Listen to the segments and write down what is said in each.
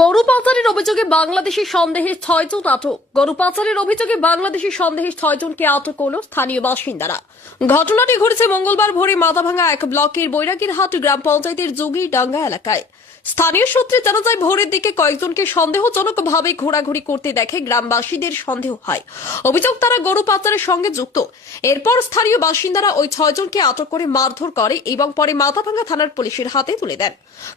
গরু পাচারের অভিযোগে বাংলাদেশের সন্দেহে 6 জন আটক। গরু পাচারের অভিযোগে বাংলাদেশের সন্দেহে 6 জনকে আটক করল স্থানীয় বাসিন্দারা। ঘটনাটি ঘটেছে মঙ্গলবার ভোরে মাথাভাঙ্গা 1 ব্লকের বৈরাগীরহাট গ্রাম পঞ্চায়েতের যোগীডাঙ্গা এলাকায়। স্থানীয় সূত্রে জানা যায়, ভোরের দিকে কয়েকজনকে সন্দেহজনকভাবে ঘোরাঘুরি করতে দেখে গ্রামবাসীদের সন্দেহ হয়। অভিযোগ, তারা গরু পাচারের সঙ্গে যুক্ত। এরপর স্থানীয় বাসিন্দারা ওই 6 জনকে আটক করে মারধর করে এবং পরে মাথাভাঙ্গা থানার পুলিশের হাতে তুলে দেন।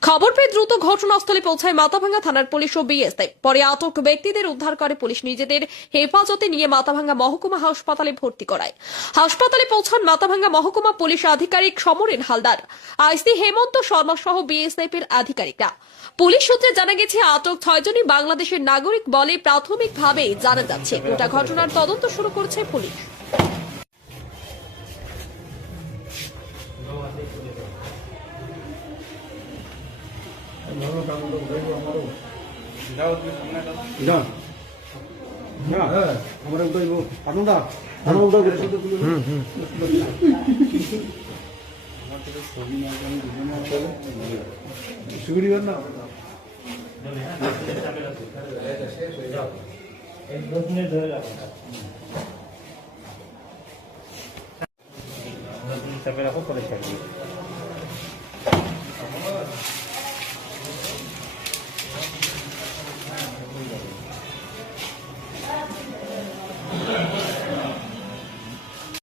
খবর পেয়ে দ্রুত ঘটনাস্থলে পৌঁছায় মাথাভাঙ্গা থানার পুলিশ ও বিএসএফ। পরে আটক ব্যক্তিদের উদ্ধার করে পুলিশ নিজেদের হেফাজতে নিয়ে মাথাভাঙ্গা মহকুমা হাসপাতালে ভর্তি করায়। হাসপাতালে পৌঁছান মাথাভাঙ্গা মহকুমা পুলিশ আধিকারিক সমরেন হালদার, আইসি হেমন্ত শর্মা সহ বিএসএফ এর আধিকারিকরা। পুলিশ সূত্রে জানা গেছে, আটক 6 জনই বাংলাদেশের নাগরিক বলে প্রাথমিকভাবে জানা যাচ্ছে। গোটা ঘটনার তদন্ত শুরু করেছে পুলিশ। চাপে রাখো, পরে ছাড়িয়ে